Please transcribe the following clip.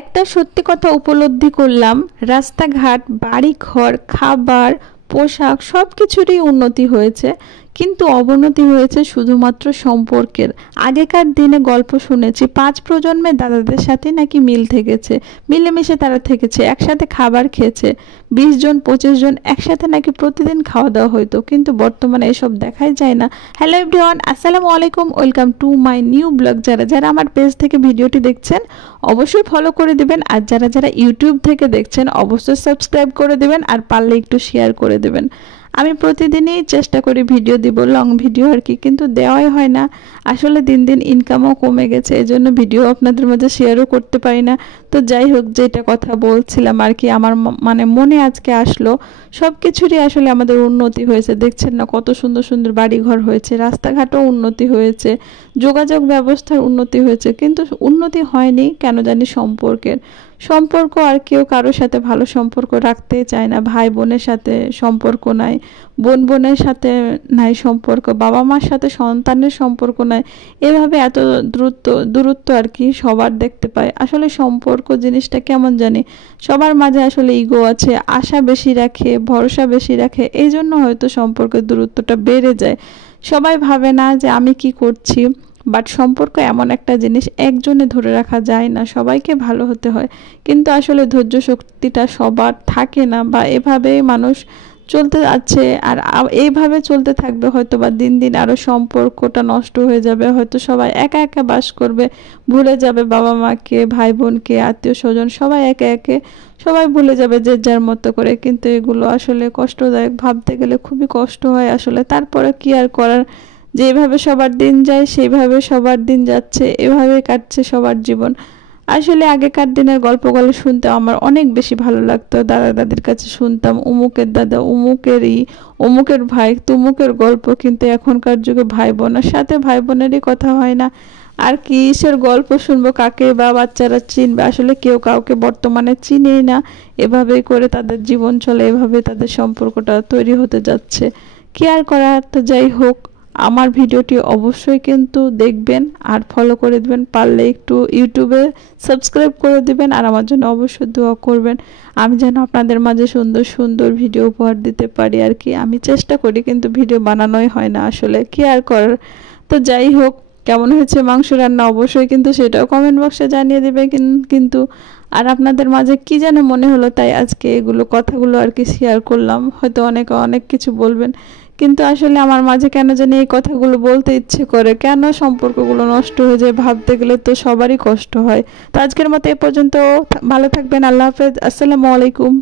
একটা সত্যি কথা উপলব্ধি করলাম, রাস্তাঘাট, বাড়িঘর, খাবার, পোশাক সবকিছুরই উন্নতি হয়েছে, কিন্তু অবনতি হয়েছে শুধুমাত্র সম্পর্কের। আগেকার দিনে গল্প শুনেছি 5 প্রজন্মের দাদাদের সাথে নাকি মিল থেকেছে, মিলেমিশে তারা থেকেছে, একসাথে খাবার খেয়েছে, 20 জন 25 জন একসাথে নাকি প্রতিদিন খাওয়া দাওয়া হইতো, কিন্তু বর্তমানে এসব দেখাই যায় না। হ্যালো এভরিওয়ান, আসসালামু আলাইকুম, welcome to my new blog. যারা যারা আমার পেজ থেকে ভিডিওটি দেখছেন অবশ্যই ফলো করে দিবেন, আর যারা যারা ইউটিউব থেকে দেখছেন অবশ্যই সাবস্ক্রাইব করে দিবেন, আর পারলে একটু শেয়ার করে দেবেন। আমি প্রতিদিনই চেষ্টা করি ভিডিও দিব, লং ভিডিও আর কি, কিন্তু দেওয়াই হয় না। আসলে দিন দিন ইনকামও কমে গেছে, এজন্য ভিডিও আপনাদের মাঝে শেয়ারও করতে পারি না। তো যাই হোক, যেটা কথা বলছিলাম আর কি, আমার মানে মনে আজকে আসলো, সব কিছুরই আসলে আমাদের উন্নতি হয়েছে। দেখছেন না কত সুন্দর সুন্দর বাড়িঘর হয়েছে, রাস্তাঘাটও উন্নতি হয়েছে, যোগাযোগ ব্যবস্থার উন্নতি হয়েছে, কিন্তু উন্নতি হয়নি কেন জানি সম্পর্কের। সম্পর্ক আর কেউ কারোর সাথে ভালো সম্পর্ক রাখতে চায় না। ভাই বোনের সাথে সম্পর্ক নাই, বোন বোনের সাথে নাই সম্পর্ক, বাবা মার সাথে সন্তানের সম্পর্ক নাই। এভাবে এত দূরত্ব আর কি সবার দেখতে পায়। আসলে সম্পর্ক জিনিসটা কেমন জানি, সবার মাঝে আসলে ইগো আছে, আশা বেশি রাখে, ভরসা বেশি রাখে, এই জন্য হয়তো সম্পর্কের দূরত্বটা বেড়ে যায়। সবাই ভাবে না যে আমি কি করছি, বাট সম্পর্ক এমন একটা জিনিস একজনে ধরে রাখা যায় না, সবাইকে ভালো হতে হয়। কিন্তু আসলে ধৈর্য শক্তিটা সবার থাকে না, বা এভাবেই মানুষ চলতে যাচ্ছে, আর এইভাবে চলতে থাকবে হয়তো, বা দিন দিন আরও সম্পর্কটা নষ্ট হয়ে যাবে। হয়তো সবাই একা একা বাস করবে, ভুলে যাবে বাবা মাকে, ভাই বোনকে, আত্মীয় স্বজন, সবাই একে একে সবাই ভুলে যাবে যে যার মতো করে। কিন্তু এগুলো আসলে কষ্টদায়ক, ভাবতে গেলে খুবই কষ্ট হয় আসলে। তারপরে কি আর করার, যেভাবে সবার দিন যায় সেইভাবে সবার দিন যাচ্ছে, এভাবে কাটছে সবার জীবন। আসলে আগেকার দিনের গল্পগুলো শুনতে আমার অনেক বেশি ভালো লাগতো। দাদা দাদির কাছে শুনতাম অমুকের দাদা অমুকেরই, অমুকের ভাই তুমুকের গল্প, কিন্তু এখনকার যুগে ভাই বোনের সাথে ভাই বোনেরই কথা হয় না। আর কিসের গল্প শুনবো, কাকে বা বাচ্চারা চিনবে, আসলে কেউ কাউকে বর্তমানে চিনেই না। এভাবেই করে তাদের জীবন চলে, এভাবে তাদের সম্পর্কটা তৈরি হতে যাচ্ছে। কি আর করার। তো যাই হোক, আমার ভিডিওটি অবশ্যই কিন্তু দেখবেন আর ফলো করে দিবেন, পারলে একটু ইউটিউবে সাবস্ক্রাইব করে দিবেন, আর আমার জন্য অবশ্যই দোয়া করবেন, আমি যেন আপনাদের মাঝে সুন্দর সুন্দর ভিডিও উপহার দিতে পারি আর কি। আমি চেষ্টা করি, কিন্তু ভিডিও বানানোই হয় না আসলে, কি আর করার। তো যাই হোক, কেমন হয়েছে মাংস রান্না অবশ্যই কিন্তু সেটাও কমেন্ট বক্সে জানিয়ে দেবে। কিন্তু আর আপনাদের মাঝে কি যেন মনে হলো, তাই আজকে এগুলো কথাগুলো আর কি শেয়ার করলাম। হয়তো অনেকে অনেক কিছু বলবেন, কিন্তু আসলে আমার মাঝে কেন জানি এই কথাগুলো বলতে ইচ্ছে করে, কেন সম্পর্কগুলো নষ্ট হয়ে যায় ভাবতে গেলে তো সবারই কষ্ট হয়। তো আজকের মতো এ পর্যন্ত, ভালো থাকবেন, আল্লাহ হাফেজ, আসসালামু আলাইকুম।